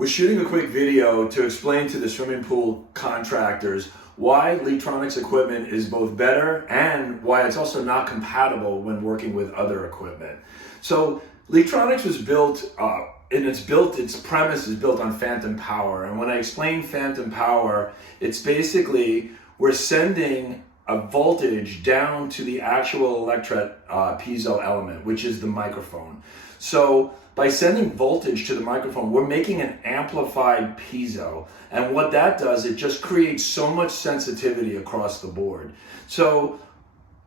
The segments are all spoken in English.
We're shooting a quick video to explain to the swimming pool contractors why LeakTronics equipment is both better and why it's also not compatible when working with other equipment. So LeakTronics was built, its premise is built on phantom power. And when I explain phantom power, it's basically we're sending a voltage down to the actual electret piezo element, which is the microphone. So by sending voltage to the microphone, we're making an amplified piezo. And what that does, it just creates so much sensitivity across the board. So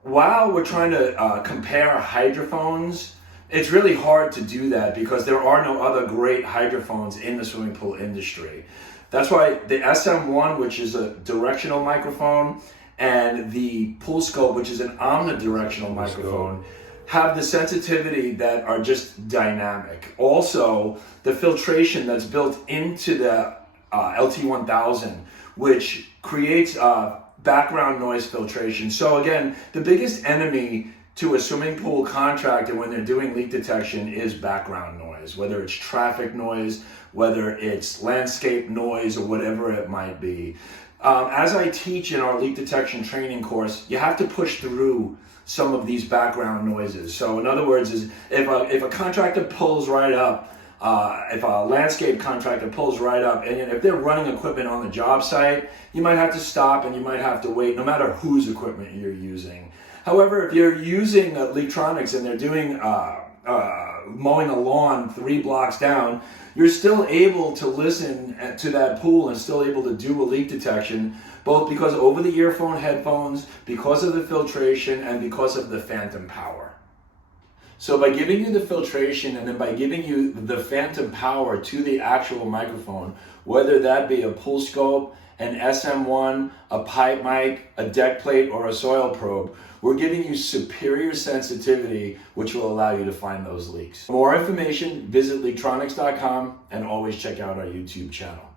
while we're trying to compare hydrophones, it's really hard to do that because there are no other great hydrophones in the swimming pool industry. That's why the SM1, which is a directional microphone, and the Pool Scope, which is an omnidirectional microphone, have the sensitivity that are just dynamic. Also, the filtration that's built into the LT1000, which creates background noise filtration. So again, the biggest enemy to a swimming pool contractor when they're doing leak detection is background noise, whether it's traffic noise, whether it's landscape noise, or whatever it might be. As I teach in our leak detection training course, you have to push through some of these background noises. So in other words, is if a contractor pulls right up, if a landscape contractor pulls right up, and if they're running equipment on the job site, you might have to stop and you might have to wait, no matter whose equipment you're using. However, if you're using LeakTronics and they're doing mowing a lawn 3 blocks down, you're still able to listen to that pool and still able to do a leak detection, both because over the earphone headphones, because of the filtration, and because of the phantom power. So by giving you the filtration and then by giving you the phantom power to the actual microphone, whether that be a Pool Scope, an SM1, a pipe mic, a deck plate, or a soil probe, we're giving you superior sensitivity, which will allow you to find those leaks. For more information, visit LeakTronics.com and always check out our YouTube channel.